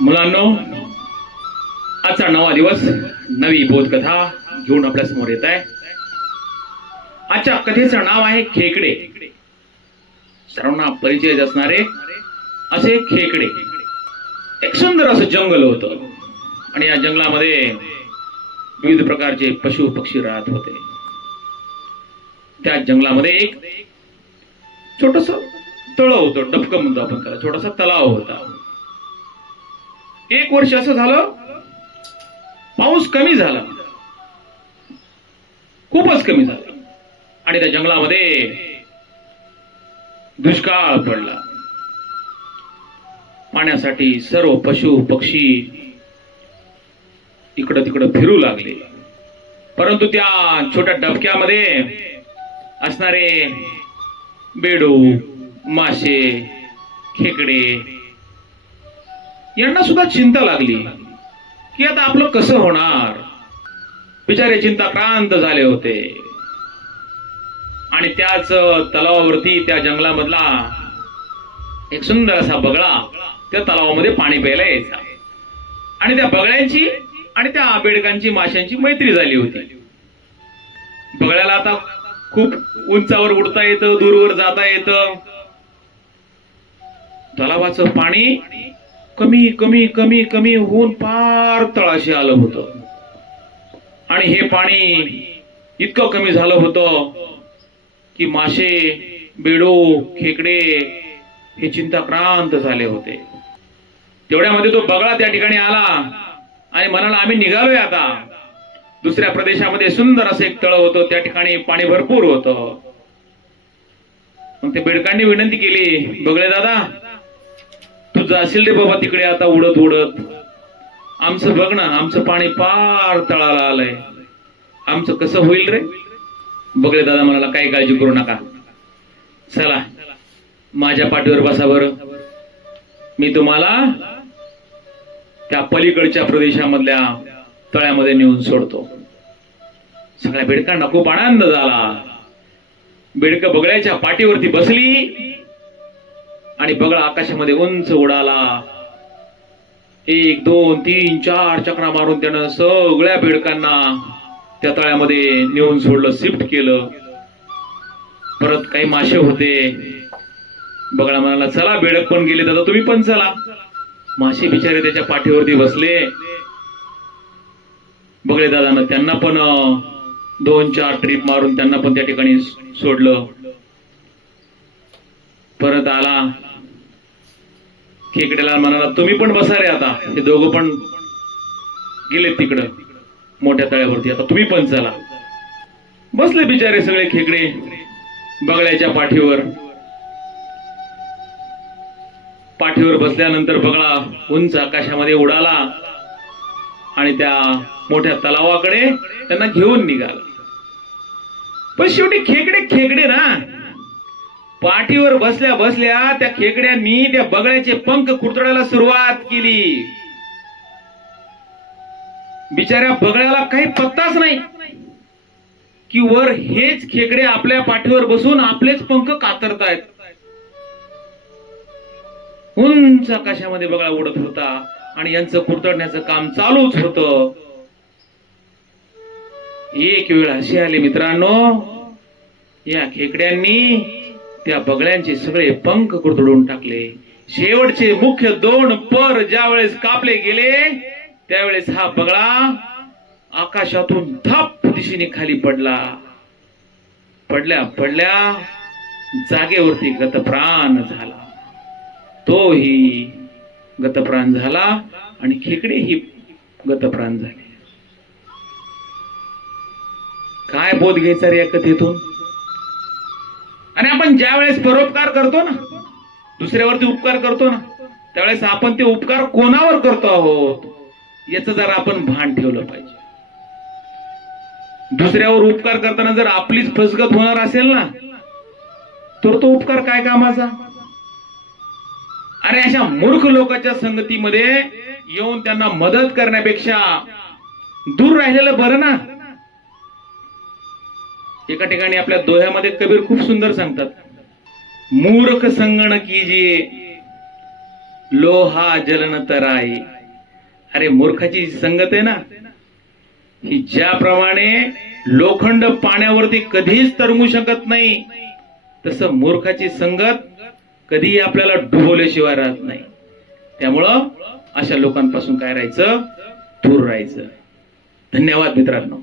मुलांनो आजचा नवा दिवस नवी बोधकथा घेऊन आपल्यासमोर येत आहे. आजच्या कथेचं नाव आहे खेकडे. सर्वांना परिचय असणारे असे खेकडे. एक सुंदर असं जंगल होतं. आणि या जंगलामध्ये विविध प्रकारचे पशु पक्षी राहत होते. त्या जंगलामध्ये एक छोटस तळ होतं. डबकं म्हणतो आपण त्याला. छोटासा तलाव होता. एक वर्ष असं झालं पाऊस कमी झाला. खूपच कमी झाला. आणि त्या जंगलामध्ये दुष्काळ पडला. पाण्यासाठी सर्व पशु पक्षी इकडं तिकडं फिरू लागले. परंतु त्या छोट्या डबक्यामध्ये असणारे बेडू मासे खेकडे यांना सुद्धा चिंता लागली. की आता आपलं कसं होणार? बिचारे चिंताक्रांत झाले होते. आणि त्याच तलावावरती त्या जंगलामधला एक सुंदर असा बगळा त्या तलावामध्ये पाणी प्यायला यायचा. आणि त्या बगळ्यांची आणि त्या बेडकांची माशांची मैत्री झाली होती. बगळ्याला आता खूप उंचावर उडता येतं दूरवर जाता येतं. तलावाचं पाणी कमी कमी कमी कमी होऊन पार तळाशी आलं होतं. आणि हे पाणी इतकं कमी झालं होतं की मासे बेडो खेकडे हे चिंताक्रांत झाले होते. तेवढ्यामध्ये तो बगळा त्या ठिकाणी आला आणि म्हणाला आम्ही निघालोय आता. दुसऱ्या प्रदेशामध्ये सुंदर असं एक तळ होतं त्या ठिकाणी पाणी भरपूर होतं. मग ते बेडकांनी विनंती केली बगळे दादा तुझं असेल रे बाबा तिकडे आता उडत उडत. आमचं बघ ना आमचं पाणी पार तळाला आलंय. आमचं कसं होईल रे? बघले दादा म्हणाला काही काळजी करू नका. चला माझ्या पाठीवर बसा बरं. मी तुम्हाला त्या पलीकडच्या प्रदेशामधल्या तळ्यामध्ये नेऊन सोडतो. सगळ्या बेडकांना खूप आनंद झाला बेडक बगळ्याच्या पाठीवरती बसली आणि बगळा आकाशामध्ये उंच उडाला. एक दोन तीन चार चक्रा मारून त्यानं सगळ्या बेडकांना त्या तळ्यामध्ये नेऊन सोडलं शिफ्ट केलं. परत काही मासे होते. बगळा म्हणाला चला बेडक पण गेले दादा तुम्ही पण चला. मासे बिचारे त्याच्या पाठीवरती बसले. बगळे दादानं त्यांना पण दोन चार ट्रिप मारून त्यांना पण त्या ठिकाणी सोडलं. परत आला. खेकड्याला म्हणाला तुम्ही पण बसा रे आता. हे दोघं पण गेले तिकडं. मोठ्या तळ्यावरती. आता तुम्ही पण चला. बसले बिचारे सगळे खेकडे बगळ्याच्या पाठीवर. पाठीवर बसल्यानंतर बगळा उंच आकाशामध्ये उडाला आणि त्या मोठ्या तलावाकडे त्यांना घेऊन निघाला. पण शेवटी खेकडे खेकडे ना. पाठीवर बसल्या बसल्या त्या खेकड्यांनी त्या बगळ्याचे पंख कुरतडायला सुरुवात केली. बिचाऱ्या बगळ्याला काही पत्ताच नाही की वर हेच खेकडे आपल्या पाठीवर बसून आपलेच पंख कातरतायत. उंच आकाशामध्ये बगळा उडत होता आणि यांचं कुरतडण्याचं काम चालूच होत. एक वेळ अशी आली मित्रांनो या खेकड्यांनी त्या बगळ्यांचे सगळे पंख कुरतडून टाकले. शेवटचे मुख्य दोन पर ज्या वेळेस कापले गेले त्यावेळेस हा बगळा आकाशातून धप दिशेने खाली पडला. पडल्या पडल्या जागेवरती गतप्राण झाला. तोही गतप्राण झाला आणि खेकडेही गतप्राण झाले. काय बोध घ्यायचा रे या कथेतून? आपण ज्या वेळेस परोपकार करतो ना दुसऱ्यावरती उपकार करतो ना त्यावेळेस आपण ते उपकार कोणावर करतो आहोत याच जरा आपण भान ठेवलं पाहिजे. दुसऱ्यावर उपकार करताना जर आपलीच फसगत होणार असेल ना तर तो उपकार काय कामाचा? अरे अशा मूर्ख लोकांच्या संगतीमध्ये येऊन त्यांना मदत करण्यापेक्षा दूर राहिलेलं बरं ना. एका ठिकाणी आपल्या दोह्यामध्ये कबीर खूप सुंदर सांगतात. मूर्ख संगण कीजिए लोहा जलन तराई. अरे मूर्खाची संगत आहे ना ही ज्याप्रमाणे लोखंड पाण्यावरती कधीच तरंगू शकत नाही तसं मूर्खाची संगत कधीही आपल्याला डुबवल्याशिवाय राहत नाही. त्यामुळं अशा लोकांपासून काय राहायचं? दूर राहायचं. धन्यवाद मित्रांनो.